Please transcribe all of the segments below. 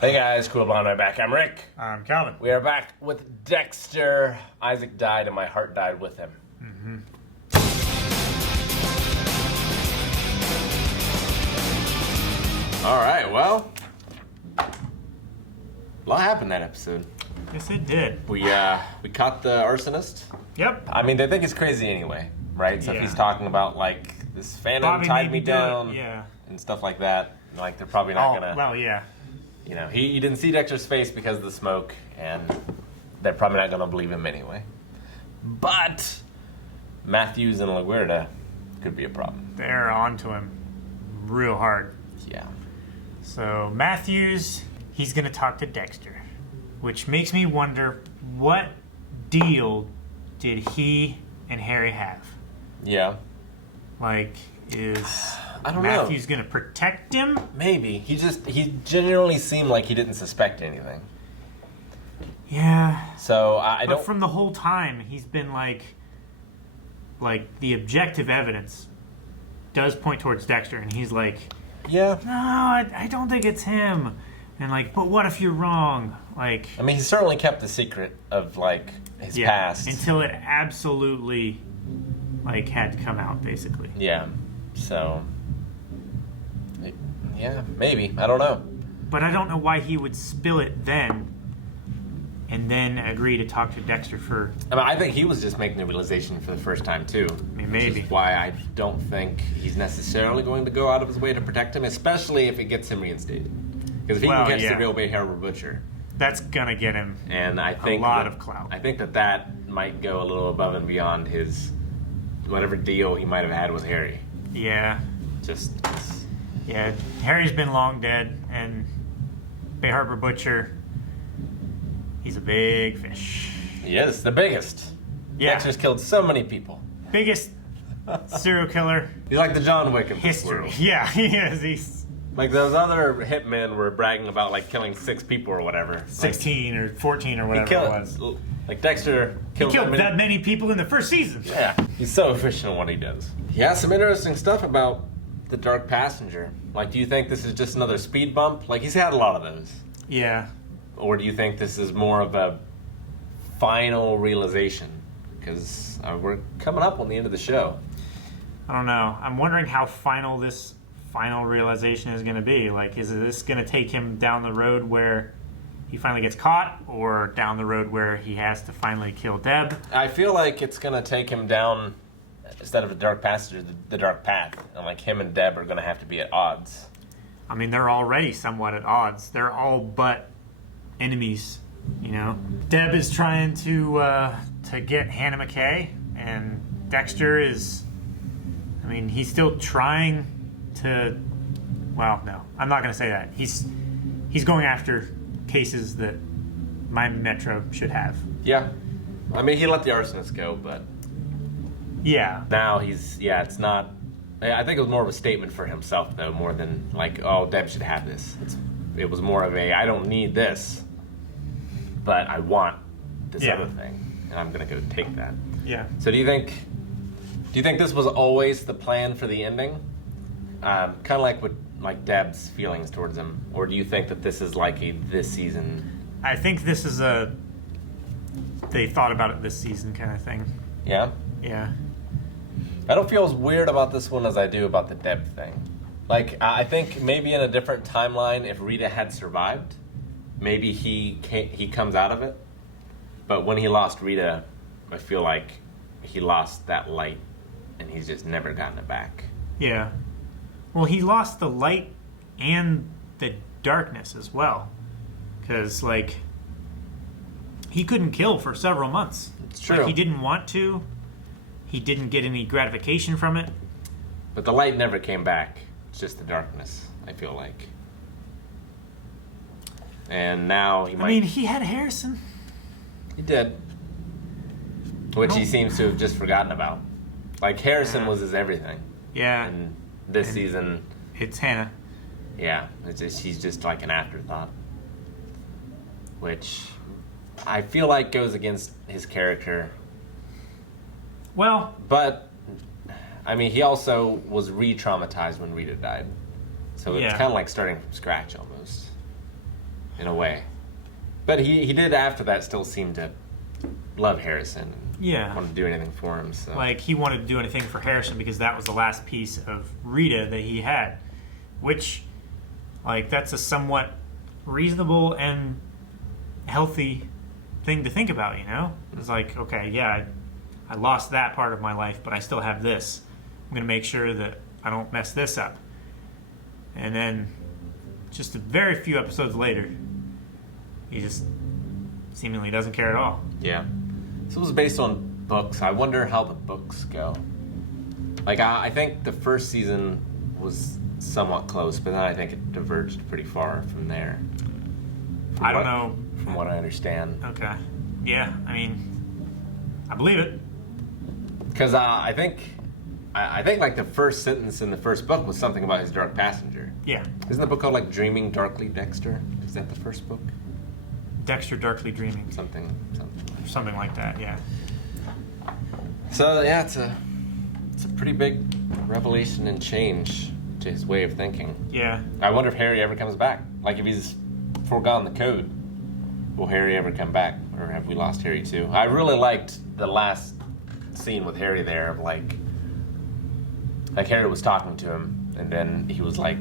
Hey guys, cool blonde right back. I'm Rick. I'm Calvin. We are back with Dexter. Isaac died and my heart died with him. All right, well, a lot happened that episode. Yes, it did. We caught the arsonist. Yep. I mean, they think it's crazy anyway, right? So if he's talking about like this phantom Bobby tied me made me do it, down, yeah. and stuff like that, like they're probably not gonna. Well, yeah. You know, he didn't see Dexter's face because of the smoke, and they're probably not gonna believe him anyway. But Matthews and LaGuardia could be a problem. They're on to him real hard. Yeah. So Matthews, he's going to talk to Dexter, which makes me wonder what deal did he and Harry have? Yeah. Like, is I don't Matthews going to protect him? Maybe. He genuinely seemed like he didn't suspect anything. Yeah. So I But don't. from the whole time, he's been like the objective evidence does point towards Dexter, and he's like, Yeah. no, I don't think it's him. And like, but what if you're wrong? Like, I mean, he certainly kept the secret of like his past until it absolutely like had to come out, basically. Yeah. So. Yeah, maybe. I don't know. But I don't know why he would spill it then, and then agree to talk to Dexter for. I mean, I think he was just making the realization for the first time too. I mean, maybe. Which is why I don't think he's necessarily going to go out of his way to protect him, especially if it gets him reinstated. Because if he can catch the real Bay Harbor Butcher, that's gonna get him. And I think a lot of clout. I think that might go a little above and beyond his whatever deal he might have had with Harry. Yeah. Just. Yeah, Harry's been long dead, and Bay Harbor Butcher, he's a big fish. He is the biggest. Yeah. Dexter's killed so many people. Biggest serial killer. He's like the John Wick of history. This world. Yeah, he is. He's like those other hitmen were bragging about like killing 6 people or whatever. 16 or 14 or whatever it was. Like Dexter killed that many people in the first season. Yeah, he's so efficient in what he does. He has some interesting stuff about the Dark Passenger. Like, do you think this is just another speed bump? Like, he's had a lot of those. Yeah. Or do you think this is more of a final realization? Because we're coming up on the end of the show. I don't know. I'm wondering how final this final realization is going to be. Like, is this going to take him down the road where he finally gets caught, or down the road where he has to finally kill Deb? I feel like it's going to take him down, instead of the Dark Passenger, the Dark Path. And like him and Deb are going to have to be at odds. I mean, they're already somewhat at odds. They're all but enemies, you know. Deb is trying to get Hannah McKay, and Dexter is, I mean, he's still trying to, well, no, I'm not going to say that. He's going after cases that my Metro should have. Yeah. I mean, he let the arsonist go, but yeah. Now it's not. I think it was more of a statement for himself, though, more than like, oh, Deb should have this. It was more of a, I don't need this, but I want this other thing, and I'm gonna go take that. Yeah. So do you think this was always the plan for the ending? Kind of like with like Deb's feelings towards him, or do you think that this is like this season? I think this is they thought about it this season kind of thing. Yeah. Yeah. I don't feel as weird about this one as I do about the Deb thing. Like, I think maybe in a different timeline, if Rita had survived, maybe he comes out of it. But when he lost Rita, I feel like he lost that light, and he's just never gotten it back. Yeah. Well, he lost the light and the darkness as well. Because, like, he couldn't kill for several months. It's true. Like, he didn't want to. He didn't get any gratification from it. But the light never came back. It's just the darkness, I feel like. And now he might... I mean, he had Harrison. He did. Which he seems to have just forgotten about. Like, Harrison was his everything. Yeah. And this season... It's Hannah. Yeah. She's just like an afterthought. Which I feel like goes against his character. Well... But, I mean, he also was re-traumatized when Rita died. So it's kind of like starting from scratch almost. in a way. But he did after that still seem to love Harrison. Yeah. Want to do anything for him. So. Like, he wanted to do anything for Harrison because that was the last piece of Rita that he had. Which, like, that's a somewhat reasonable and healthy thing to think about, you know? It's like, okay, yeah, I lost that part of my life, but I still have this. I'm going to make sure that I don't mess this up. And then, just a very few episodes later, he just seemingly doesn't care at all. Yeah. So it was based on books. I wonder how the books go. Like, I think the first season was somewhat close, but then I think it diverged pretty far from there. I don't know. From what I understand. Okay. Yeah, I mean, I believe it. Because I think like the first sentence in the first book was something about his dark passenger. Yeah. Isn't the book called like Dreaming Darkly Dexter? Is that the first book? Dexter Darkly Dreaming. Something like that, yeah. So yeah, it's a pretty big revelation and change to his way of thinking. Yeah. I wonder if Harry ever comes back. Like, if he's foregone the code, will Harry ever come back? Or have we lost Harry too? I really liked the last scene with Harry there of like Harry was talking to him and then he was like,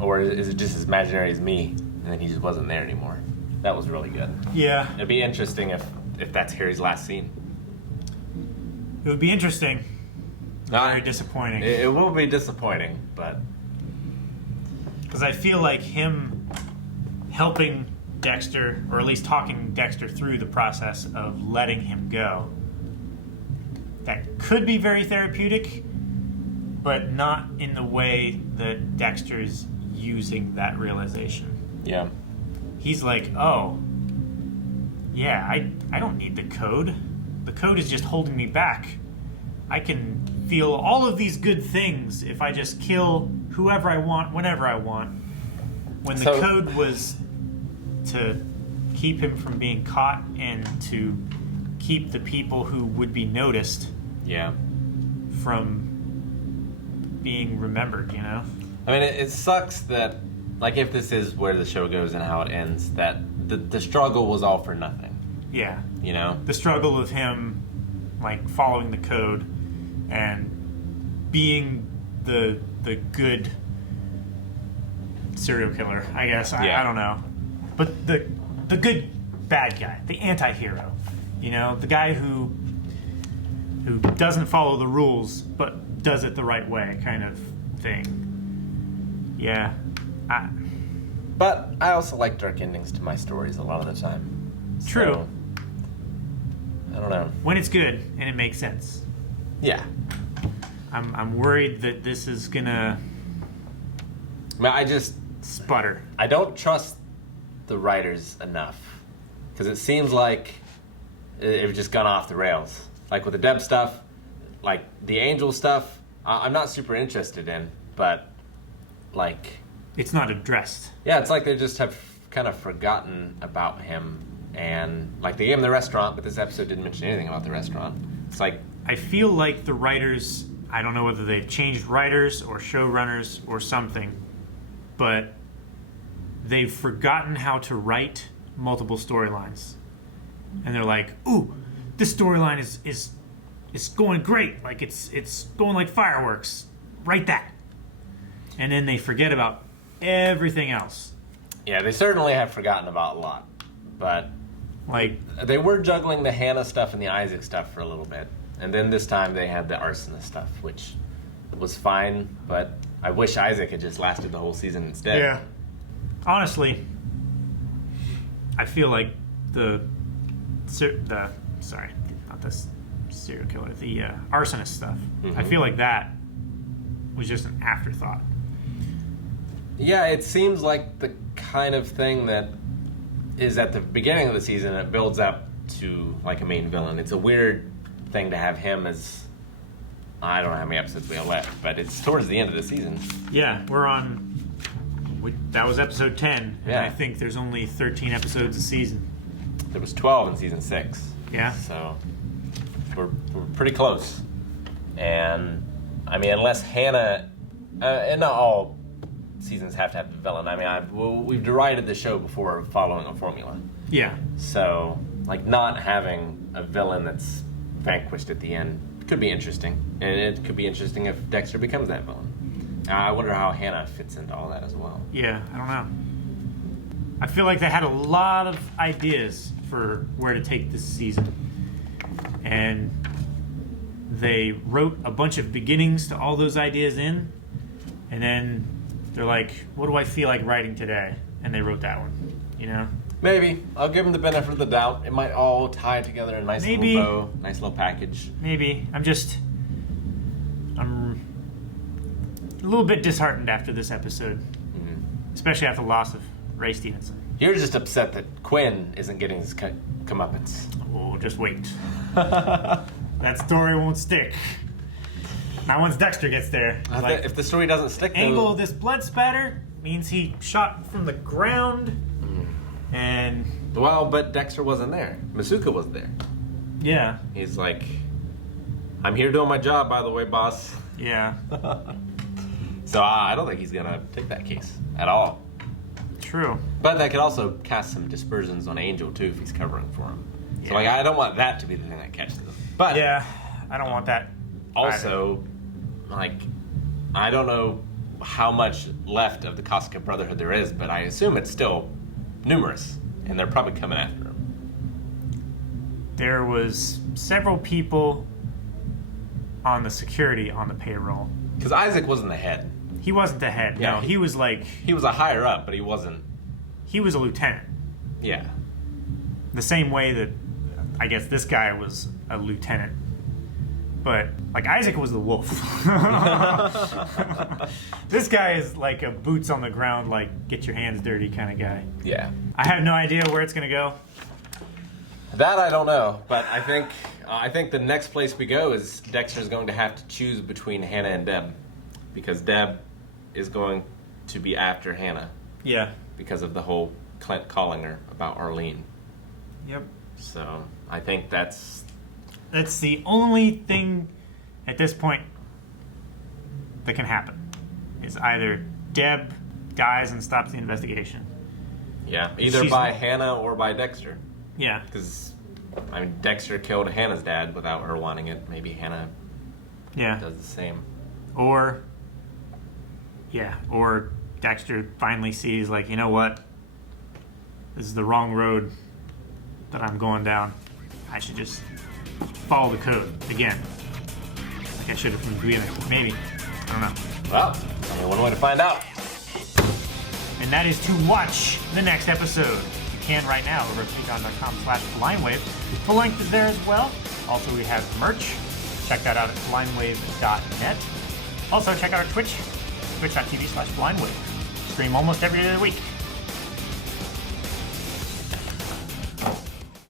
or is it just as imaginary as me? And then he just wasn't there anymore. That was really good. Yeah. It'd be interesting if that's Harry's last scene. It would be interesting. Very disappointing. It will be disappointing, but... Because I feel like him helping Dexter, or at least talking Dexter through the process of letting him go, that could be very therapeutic, but not in the way that Dexter's using that realization. Yeah. He's like, oh, yeah, I don't need the code. The code is just holding me back. I can feel all of these good things if I just kill whoever I want, whenever I want. When the code was to keep him from being caught and to keep the people who would be noticed from being remembered, you know? I mean, it sucks that, like, if this is where the show goes and how it ends, that the struggle was all for nothing. Yeah. You know? The struggle of him, like, following the code and being the good serial killer, I guess. I don't know. But the good bad guy, the anti-hero, you know, the guy who doesn't follow the rules but does it the right way, kind of thing. Yeah. But I also like dark endings to my stories a lot of the time. True. So, I don't know. When it's good and it makes sense. Yeah. I'm worried that this is gonna I just sputter. I don't trust the writers enough because it seems like it's just gone off the rails. Like with the Deb stuff, like the Angel stuff, I'm not super interested in, but like it's not addressed. Yeah, it's like they just have kind of forgotten about him, and like they gave him the restaurant, but this episode didn't mention anything about the restaurant. It's like I feel like the writers, I don't know whether they've changed writers or showrunners or something, but they've forgotten how to write multiple storylines. And they're like, ooh, this storyline is going great. Like it's going like fireworks. Write that. And then they forget about everything else. Yeah, they certainly have forgotten about a lot. But like they were juggling the Hannah stuff and the Isaac stuff for a little bit. And then this time they had the arsonist stuff, which was fine, but I wish Isaac had just lasted the whole season instead. Yeah. Honestly, I feel like the serial killer, the arsonist stuff. Mm-hmm. I feel like that was just an afterthought. Yeah, it seems like the kind of thing that is at the beginning of the season, it builds up to like a main villain. It's a weird thing to have him as, I don't know how many episodes we have left, but it's towards the end of the season. Yeah, that was episode 10, and yeah. I think there's only 13 episodes a season. There was 12 in season 6. Yeah. So we're pretty close. And I mean, unless Hannah, and not all seasons have to have a villain. I mean, we've derided the show before following a formula. Yeah. So, like, not having a villain that's vanquished at the end could be interesting. And it could be interesting if Dexter becomes that villain. I wonder how Hannah fits into all that as well. Yeah, I don't know. I feel like they had a lot of ideas for where to take this season. And they wrote a bunch of beginnings to all those ideas in. And then they're like, what do I feel like writing today? And they wrote that one, you know? Maybe. I'll give them the benefit of the doubt. It might all tie together in a nice Maybe. little bow, nice little package. Maybe. I'm a little bit disheartened after this episode. Mm-hmm. Especially after the loss of Ray Stevenson. You're just upset that Quinn isn't getting his comeuppance. Oh, just wait. That story won't stick. Not once Dexter gets there. Like, if the story doesn't stick, angle of this blood spatter means he shot from the ground. And well, but Dexter wasn't there. Masuka was there. yeah, He's like, I'm here doing my job, by the way, boss. yeah, So I don't think he's gonna take that case at all. true. But that could also cast some dispersions on Angel too if he's covering for him. So Yeah. like, I don't want that to be the thing that catches him. But Yeah, I don't want that. also, like, I don't know how much left of the Casca Brotherhood there is, but I assume it's still numerous, and they're probably coming after him. There was several people on the security on the payroll. Because Isaac wasn't the head. He wasn't the head. Yeah, No, he was like, He was a higher up, but he wasn't. he was a lieutenant. Yeah. The same way that I guess this guy was a lieutenant. But like Isaac was the wolf. This guy is like a boots on the ground, like get your hands dirty kind of guy. Yeah. I have no idea where it's gonna go. That I don't know, but I think the next place we go is Dexter's going to have to choose between Hannah and Deb, because Deb is going to be after Hannah Yeah. because of the whole Clint calling her about Arlene. Yep. So I think that's The only thing at this point that can happen is either Deb dies and stops the investigation. either She's- by Hannah or by Dexter, Yeah. because I mean Dexter killed Hannah's dad without her wanting it. Maybe Hannah Yeah. does the same. Or Dexter finally sees, like, you know what? This is the wrong road that I'm going down. I should just follow the code again. Like I should have from the beginning. Maybe. I don't know. Well, only one way to find out. And that is to watch the next episode. You can right now over at patreon.com/blindwave. Full length is there as well. Also, we have merch. Check that out at blindwave.net. Also, check out our Twitch, twitch.tv/blindwave. Stream almost every day of the week.